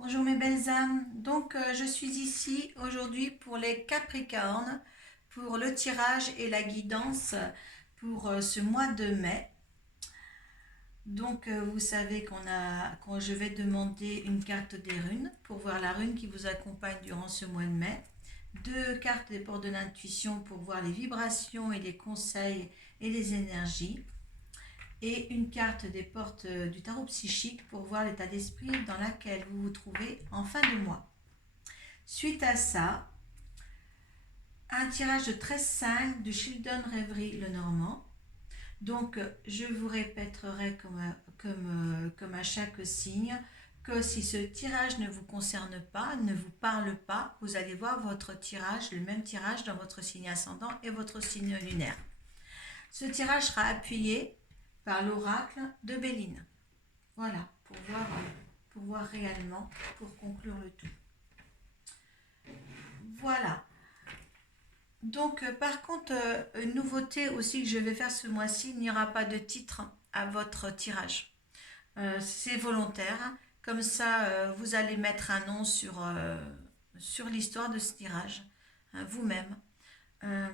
Bonjour mes belles âmes, donc je suis ici aujourd'hui pour les Capricornes, pour le tirage et la guidance pour ce mois de mai. Donc vous savez quand je vais demander une carte des runes pour voir la rune qui vous accompagne durant ce mois de mai. Deux cartes des portes de l'intuition pour voir les vibrations et les conseils et les énergies. Et une carte des portes du tarot psychique pour voir l'état d'esprit dans lequel vous vous trouvez en fin de mois. Suite à ça, un tirage de 13-5 de Childon Rêverie Le Normand. Donc, je vous répéterai comme à chaque signe que si ce tirage ne vous concerne pas, ne vous parle pas, vous allez voir votre tirage, le même tirage dans votre signe ascendant et votre signe lunaire. Ce tirage sera appuyé par l'oracle de Béline. Voilà, pour voir réellement, pour conclure le tout. Voilà. Donc, par contre, une nouveauté aussi que je vais faire ce mois-ci, il n'y aura pas de titre à votre tirage. C'est volontaire. Comme ça, vous allez mettre un nom sur l'histoire de ce tirage, hein, vous-même. Euh,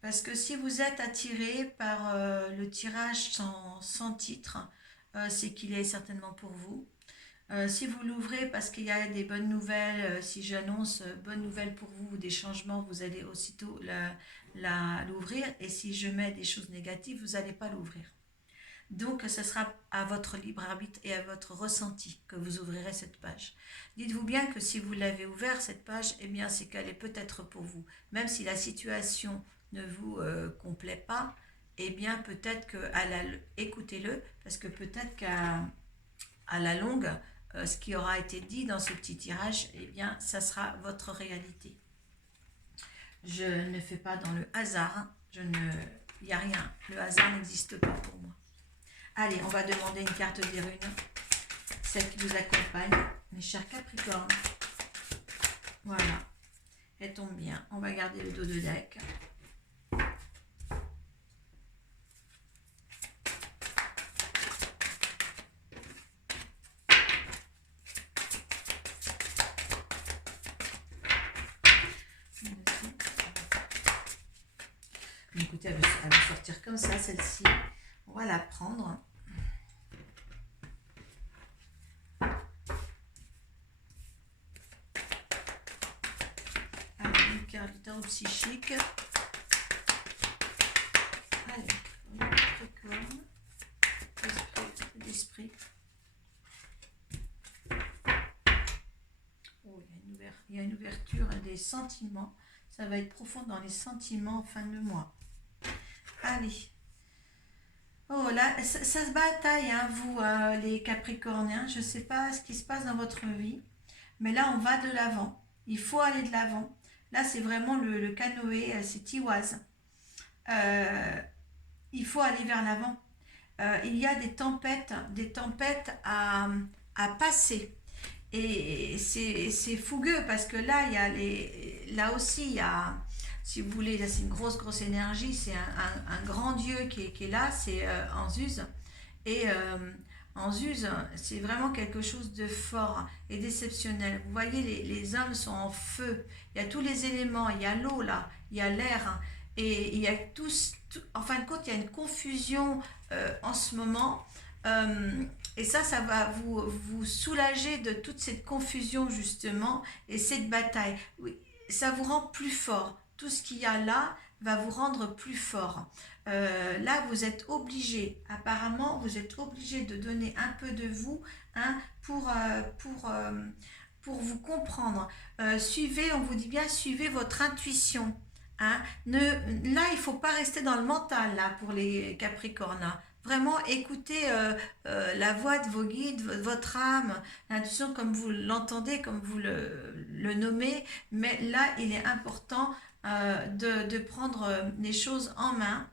Parce que si vous êtes attiré par le tirage sans titre, c'est qu'il est certainement pour vous. Si vous l'ouvrez parce qu'il y a des bonnes nouvelles, si j'annonce bonnes nouvelles pour vous ou des changements, vous allez aussitôt l'ouvrir. Et si je mets des choses négatives, vous n'allez pas l'ouvrir. Donc, ce sera à votre libre arbitre et à votre ressenti que vous ouvrirez cette page. Dites-vous bien que si vous l'avez ouvert, cette page, eh bien, c'est qu'elle est peut-être pour vous. Même si la situation ne vous complaît pas, eh bien, peut-être que, écoutez-le, parce que peut-être qu'à la longue, ce qui aura été dit dans ce petit tirage, eh bien, ça sera votre réalité. Je ne fais pas dans le hasard. Il n'y a rien. Le hasard n'existe pas pour moi. Allez, on va demander une carte des runes, celle qui vous accompagne, mes chers Capricornes. Voilà, elle tombe bien. On va garder le dos de deck. Écoutez, elle va sortir comme ça, celle-ci. On va la prendre. Allez, une carte du tarot psychique. Allez, Capricorne. L'esprit. Oh, il y a une ouverture des sentiments. Ça va être profond dans les sentiments en fin de mois. Allez. Oh là, ça se bataille, hein, vous, les Capricorniens. Je ne sais pas ce qui se passe dans votre vie, mais là, on va de l'avant. Il faut aller de l'avant. Là, c'est vraiment le canoë, c'est Tiwaz. Euh, il faut aller vers l'avant. Il y a des tempêtes à passer. Et c'est fougueux parce que là, là aussi, il y a, si vous voulez, là c'est une grosse énergie, c'est un grand dieu qui est là, c'est Anzuz. Et Anzuz, c'est vraiment quelque chose de fort et d'exceptionnel. Vous voyez, les hommes sont en feu, il y a tous les éléments, il y a l'eau là, il y a l'air, hein, et il y a en fin de compte, il y a une confusion en ce moment. Et ça va vous soulager de toute cette confusion justement et cette bataille. Oui, ça vous rend plus fort. Tout ce qu'il y a là va vous rendre plus fort. Là, vous êtes obligé, apparemment, vous êtes obligé de donner un peu de vous, hein, pour vous comprendre. On vous dit bien, suivez votre intuition. Hein. Là, il ne faut pas rester dans le mental là, pour les Capricornes. Vraiment écoutez la voix de vos guides, votre âme, l'intuition comme vous l'entendez, comme vous le nommez, mais là il est important de prendre les choses en main,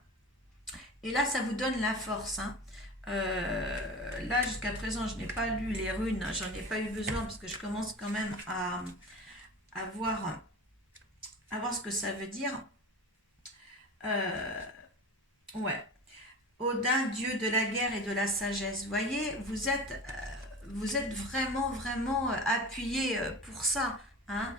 et là ça vous donne la force. Hein. Là jusqu'à présent je n'ai pas lu les runes, j'en ai pas eu besoin parce que je commence quand même à voir ce que ça veut dire. Ouais. Odin, dieu de la guerre et de la sagesse. Vous voyez, vous êtes vraiment, vraiment appuyé pour ça. Hein.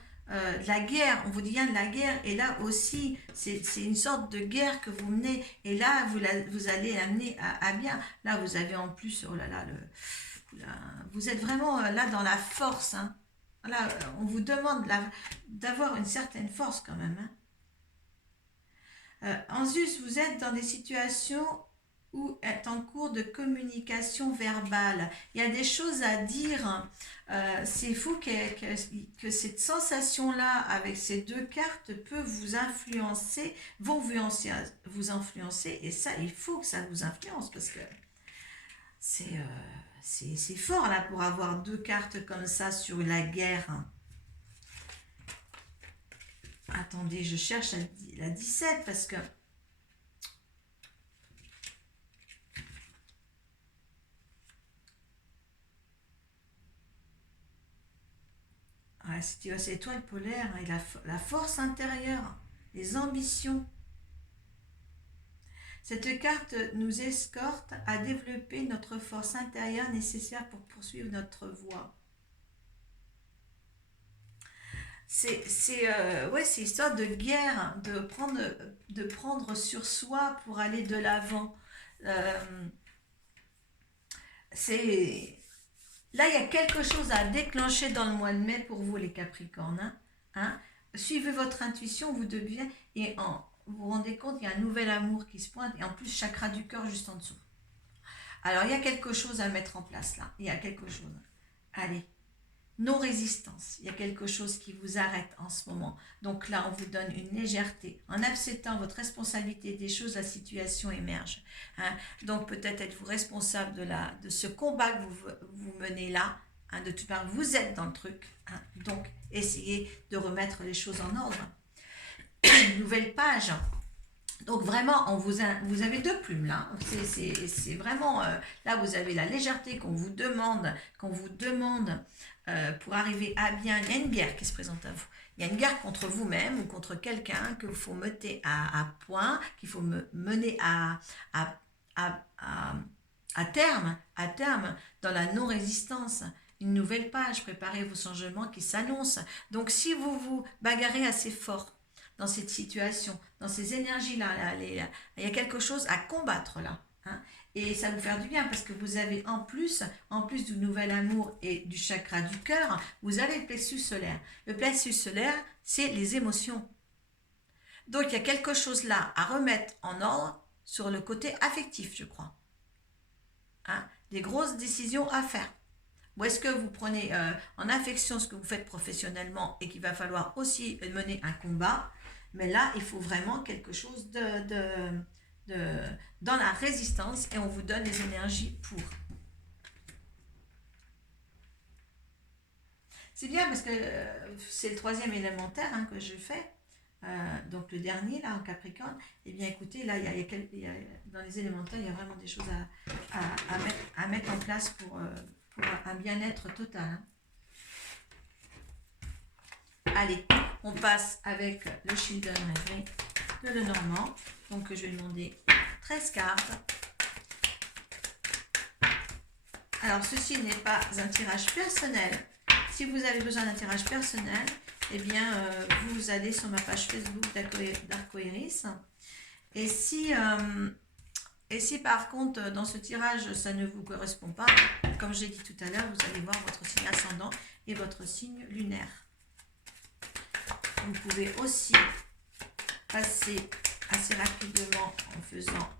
La guerre, on vous dit bien de la guerre, et là aussi, c'est une sorte de guerre que vous menez, et là, vous allez amener à bien. Là, vous avez en plus, oh là là, vous êtes vraiment là dans la force. Hein. Là, on vous demande d'avoir une certaine force quand même. Hein. En zus, vous êtes dans des situations où est en cours de communication verbale. Il y a des choses à dire. C'est fou que cette sensation-là, avec ces deux cartes, peut vous influencer, vous influencer, et ça, il faut que ça vous influence, parce que c'est fort là pour avoir deux cartes comme ça sur la guerre. Attendez, je cherche la 17 parce que c'est l'étoile polaire et la force intérieure, les ambitions. Cette carte nous escorte à développer notre force intérieure nécessaire pour poursuivre notre voie. Ouais, c'est histoire de guerre, de prendre sur soi pour aller de l'avant. Euh, c'est Là, il y a quelque chose à déclencher dans le mois de mai pour vous, les Capricornes. Hein. Hein. Suivez votre intuition, vous deviez, vous vous rendez compte, il y a un nouvel amour qui se pointe, et en plus, chakra du cœur juste en dessous. Alors, il y a quelque chose à mettre en place là. Il y a quelque chose. Allez, non-résistance. Il y a quelque chose qui vous arrête en ce moment. Donc là, on vous donne une légèreté. En acceptant votre responsabilité des choses, la situation émerge. Hein. Donc peut-être êtes-vous responsable de ce combat que vous menez là. Hein. De toute part, vous êtes dans le truc. Hein. Donc essayez de remettre les choses en ordre. Une nouvelle page. Donc vraiment, vous avez deux plumes là. C'est vraiment là vous avez la légèreté qu'on vous demande, pour arriver à bien. Il y a une guerre qui se présente à vous. Il y a une guerre contre vous-même ou contre quelqu'un qu'il faut mener à point, qu'il faut mener à terme dans la non-résistance. Une nouvelle page, préparez vos changements qui s'annoncent. Donc si vous vous bagarrez assez fort dans cette situation, dans ces énergies-là, il y a quelque chose à combattre là. Hein, et ça va vous faire du bien parce que vous avez en plus du nouvel amour et du chakra du cœur, vous avez le plexus solaire. Le plexus solaire, c'est les émotions. Donc il y a quelque chose là à remettre en ordre sur le côté affectif, je crois. Hein, des grosses décisions à faire. Ou est-ce que vous prenez en affection ce que vous faites professionnellement et qu'il va falloir aussi mener un combat. Mais là, il faut vraiment quelque chose dans la résistance et on vous donne les énergies pour. C'est bien parce que c'est le troisième élémentaire que je fais. Donc le dernier là en Capricorne. Eh bien écoutez, là dans les élémentaires, il y a vraiment des choses à mettre en place pour un bien-être total. Hein. Allez, on passe avec le Children Rêverie de Lenormand. Donc je vais demander 13 cartes. Alors ceci n'est pas un tirage personnel. Si vous avez besoin d'un tirage personnel, eh bien vous allez sur ma page Facebook d'Arcoiris. Et si par contre dans ce tirage ça ne vous correspond pas, comme j'ai dit tout à l'heure, vous allez voir votre signe ascendant et votre signe lunaire. Vous pouvez aussi passer assez rapidement en faisant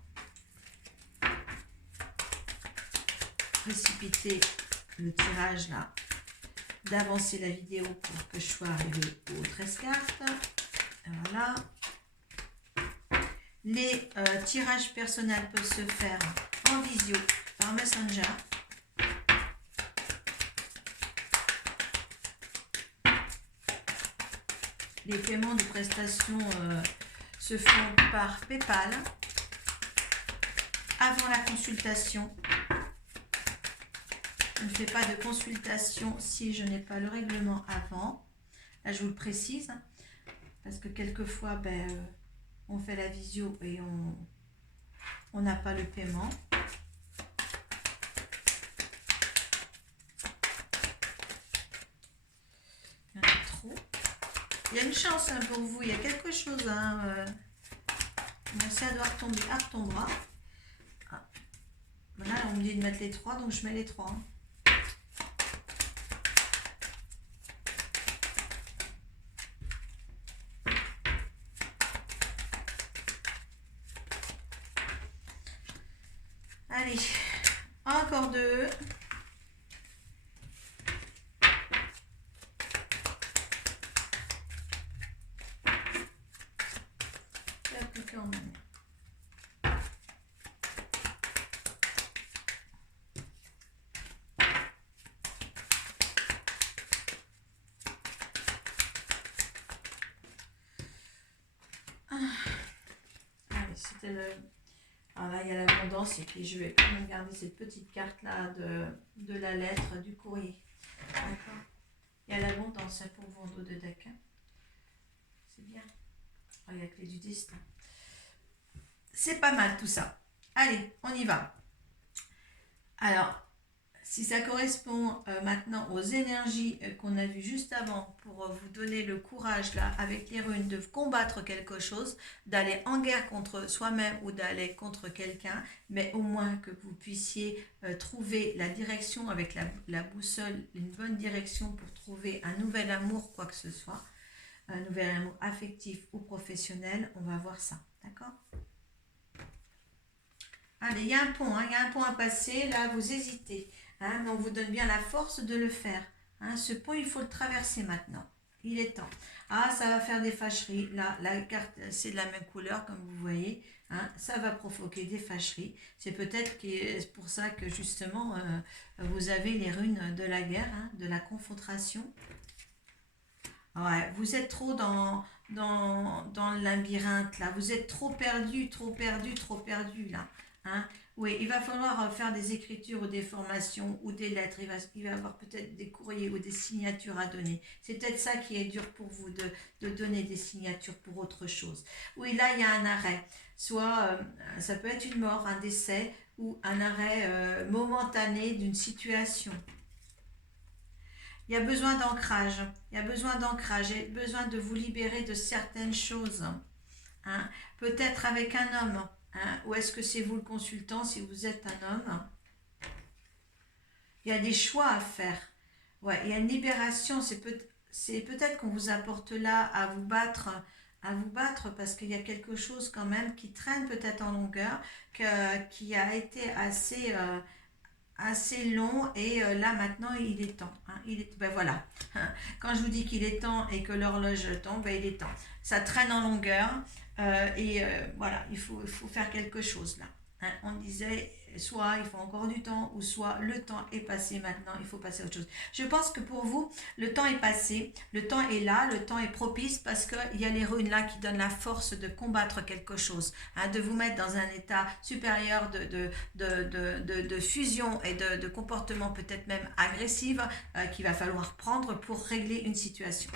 précipiter le tirage là, d'avancer la vidéo pour que je sois arrivée aux 13 cartes. Voilà. Les tirages personnels peuvent se faire en visio par Messenger. Les paiements de prestations se font par PayPal avant la consultation. Je ne fais pas de consultation si je n'ai pas le règlement avant. Là, je vous le précise parce que quelquefois, on fait la visio et on n'a pas le paiement. Il y a une chance hein, pour vous, il y a quelque chose. Hein, merci, elle doit retomber. Elle retombera. Ah. Voilà, on me dit de mettre les 3, donc je mets les 3. Hein. Allez, encore 2. Appliquer en main. Allez, c'était le... Alors là, il y a l'abondance et puis je vais quand même garder cette petite carte-là de la lettre du courrier. D'accord. Il y a l'abondance pour vendre de deck. Hein. C'est bien. Oh, il y a la clé du destin. C'est pas mal tout ça. Allez, on y va. Alors, si ça correspond maintenant aux énergies qu'on a vues juste avant pour vous donner le courage là avec les runes de combattre quelque chose, d'aller en guerre contre soi-même ou d'aller contre quelqu'un, mais au moins que vous puissiez trouver la direction avec la boussole, une bonne direction pour trouver un nouvel amour, quoi que ce soit, un nouvel amour affectif ou professionnel, on va voir ça, d'accord ? Allez, il y a un pont, hein, il y a un pont à passer, là vous hésitez. Hein, mais on vous donne bien la force de le faire. Hein, ce pont, il faut le traverser maintenant. Il est temps. Ah, ça va faire des fâcheries. Là, la carte, c'est de la même couleur, comme vous voyez. Hein, ça va provoquer des fâcheries. C'est peut-être pour ça que, justement, vous avez les runes de la guerre, hein, de la confrontation. Ouais, vous êtes trop dans le labyrinthe, là. Vous êtes trop perdu, là. Hein? Oui, il va falloir faire des écritures ou des formations ou des lettres. Il va y avoir peut-être des courriers ou des signatures à donner. C'est peut-être ça qui est dur pour vous, de donner des signatures pour autre chose. Oui, là, il y a un arrêt. Soit ça peut être une mort, un décès ou un arrêt momentané d'une situation. Il y a besoin d'ancrage. Il y a besoin d'ancrage. Il y a besoin de vous libérer de certaines choses. Hein? Peut-être avec un homme. Hein? Ou est-ce que c'est vous le consultant si vous êtes un homme? Il y a des choix à faire. Ouais, il y a une libération. C'est peut-être qu'on vous apporte là à vous battre parce qu'il y a quelque chose quand même qui traîne peut-être en longueur, qui a été assez long et là maintenant il est temps. Hein, ben voilà. Quand je vous dis qu'il est temps et que l'horloge tombe, ben il est temps. Ça traîne en longueur voilà, il faut faire quelque chose là. Hein, on disait soit il faut encore du temps ou soit le temps est passé maintenant, il faut passer à autre chose. Je pense que pour vous, le temps est passé, le temps est là, le temps est propice parce qu'il y a les runes là qui donnent la force de combattre quelque chose, hein, de vous mettre dans un état supérieur de fusion et de comportement peut-être même agressif qu'il va falloir prendre pour régler une situation.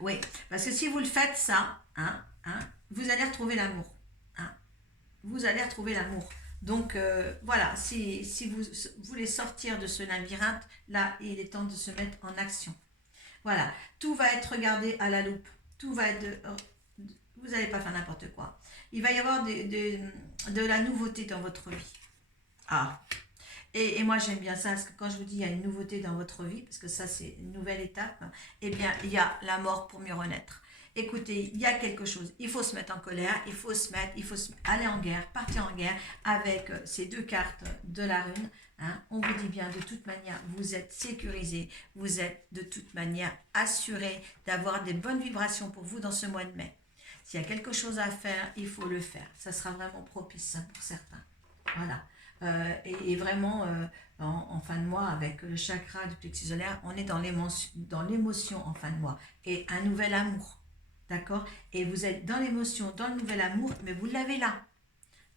Oui, parce que si vous le faites ça, vous allez retrouver l'amour. Hein, vous allez retrouver l'amour. Donc voilà, si vous voulez sortir de ce labyrinthe, là, il est temps de se mettre en action. Voilà, tout va être regardé à la loupe. Tout va être... vous n'allez pas faire n'importe quoi. Il va y avoir de la nouveauté dans votre vie. Ah, et moi j'aime bien ça, parce que quand je vous dis il y a une nouveauté dans votre vie, parce que ça c'est une nouvelle étape, eh bien il y a la mort pour mieux renaître. Écoutez, il y a quelque chose, il faut se mettre en colère, il faut aller en guerre, partir en guerre avec ces deux cartes de la rune. Hein. On vous dit bien, de toute manière, vous êtes sécurisé, vous êtes de toute manière assuré d'avoir des bonnes vibrations pour vous dans ce mois de mai. S'il y a quelque chose à faire, il faut le faire. Ça sera vraiment propice pour certains. Voilà. Et vraiment, en fin de mois, avec le chakra du plexus solaire, on est dans l'émotion en fin de mois. Et un nouvel amour, d'accord? Et vous êtes dans l'émotion, dans le nouvel amour, mais vous l'avez là.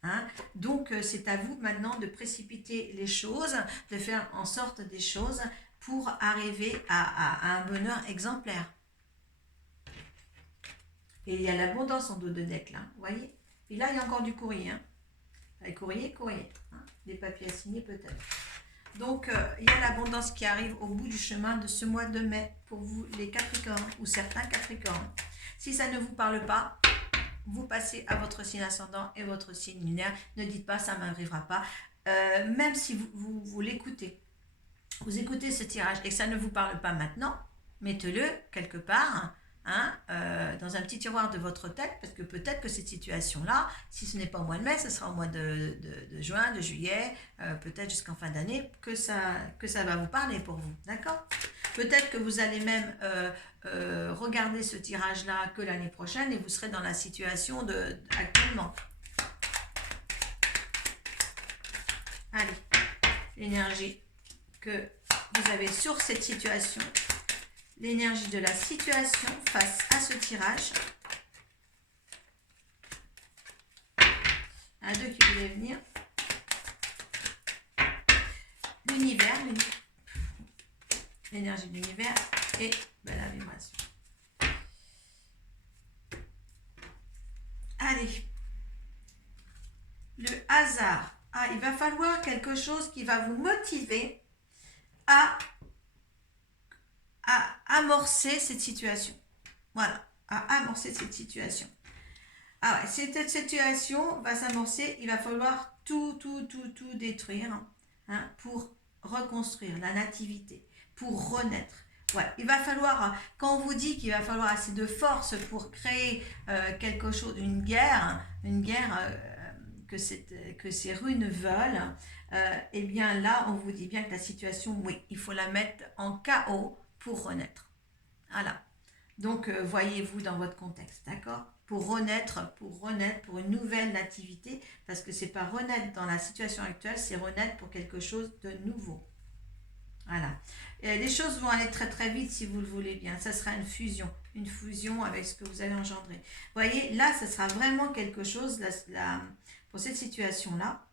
Hein? Donc, c'est à vous maintenant de précipiter les choses, de faire en sorte des choses pour arriver à un bonheur exemplaire. Et il y a l'abondance en dos de deck, là, vous voyez? Et là, il y a encore du courrier, hein? Courrier. Hein, des papiers à signer peut-être. Donc, il y a l'abondance qui arrive au bout du chemin de ce mois de mai pour vous, les Capricornes, ou certains Capricornes. Si ça ne vous parle pas, vous passez à votre signe ascendant et votre signe lunaire. Ne dites pas, ça ne m'arrivera pas. Même si vous l'écoutez, vous écoutez ce tirage et que ça ne vous parle pas maintenant, mettez-le quelque part, hein, dans un petit tiroir de votre tête, parce que peut-être que cette situation-là, si ce n'est pas au mois de mai, ce sera au mois de juin, de juillet, peut-être jusqu'en fin d'année, que ça va vous parler pour vous, d'accord? Peut-être que vous allez même regarder ce tirage-là que l'année prochaine et vous serez dans la situation actuellement. Allez, l'énergie que vous avez sur cette situation, l'énergie de la situation face à ce tirage. Un, deux qui voulait venir. L'univers, l'énergie de l'univers et la vibration. Allez, le hasard. Ah, il va falloir quelque chose qui va vous motiver à amorcer cette situation. Voilà, à amorcer cette situation. Ah ouais, cette situation va s'amorcer, il va falloir tout détruire, hein, pour reconstruire la nativité, pour renaître. Ouais, il va falloir, quand on vous dit qu'il va falloir assez de force pour créer quelque chose, une guerre que ces runes veulent, eh bien là, on vous dit bien que la situation, oui, il faut la mettre en chaos pour renaître. Voilà. Donc, voyez-vous dans votre contexte, d'accord? Pour renaître, pour une nouvelle nativité, parce que c'est pas renaître dans la situation actuelle, c'est renaître pour quelque chose de nouveau. Voilà. Et les choses vont aller très très vite si vous le voulez bien. Ça sera une fusion avec ce que vous allez engendrer. Vous voyez, là, ça sera vraiment quelque chose, pour cette situation-là,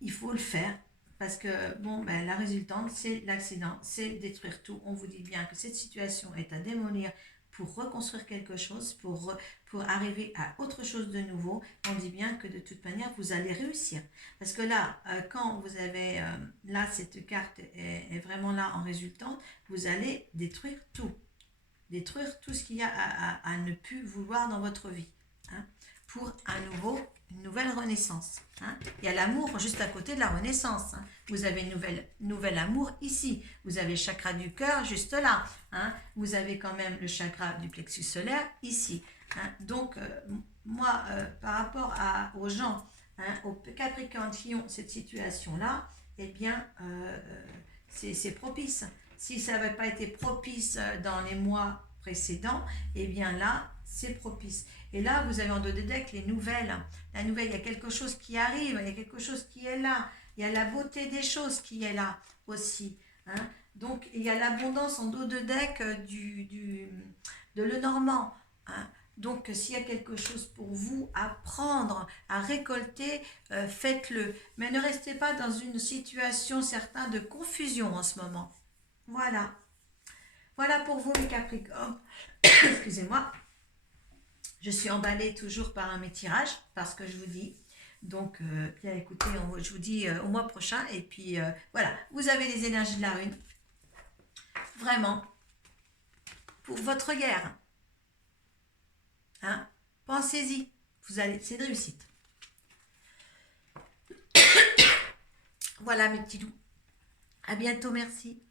il faut le faire. Parce que, bon, la résultante, c'est l'accident, c'est détruire tout. On vous dit bien que cette situation est à démolir pour reconstruire quelque chose, pour arriver à autre chose de nouveau. On dit bien que de toute manière, vous allez réussir. Parce que là, quand vous avez, là, cette carte est vraiment là en résultante, vous allez détruire tout. Détruire tout ce qu'il y a à ne plus vouloir dans votre vie. Hein, pour une nouvelle renaissance. Hein. Il y a l'amour juste à côté de la renaissance. Hein. Vous avez nouvel amour ici. Vous avez le chakra du cœur juste là. Hein. Vous avez quand même le chakra du plexus solaire ici. Hein. Donc, moi, par rapport aux gens, hein, aux Capricornes qui ont cette situation-là, eh bien, c'est propice. Si ça n'avait pas été propice dans les mois précédents, eh bien là, c'est propice. Et là, vous avez en dos des decks les nouvelles. La nouvelle, il y a quelque chose qui arrive, il y a quelque chose qui est là. Il y a la beauté des choses qui est là aussi. Hein. Donc, il y a l'abondance en dos de deck de Lenormand. Hein. Donc, s'il y a quelque chose pour vous à prendre, à récolter, faites-le. Mais ne restez pas dans une situation certaine de confusion en ce moment. Voilà. Voilà pour vous, les Capricornes. Excusez-moi. Je suis emballée toujours par mes tirages, parce que je vous dis. Donc, bien écoutez, je vous dis au mois prochain. Et puis, voilà, vous avez les énergies de la rune. Vraiment. Pour votre guerre. Hein? Pensez-y. C'est de réussite. Voilà, mes petits loups. À bientôt, merci.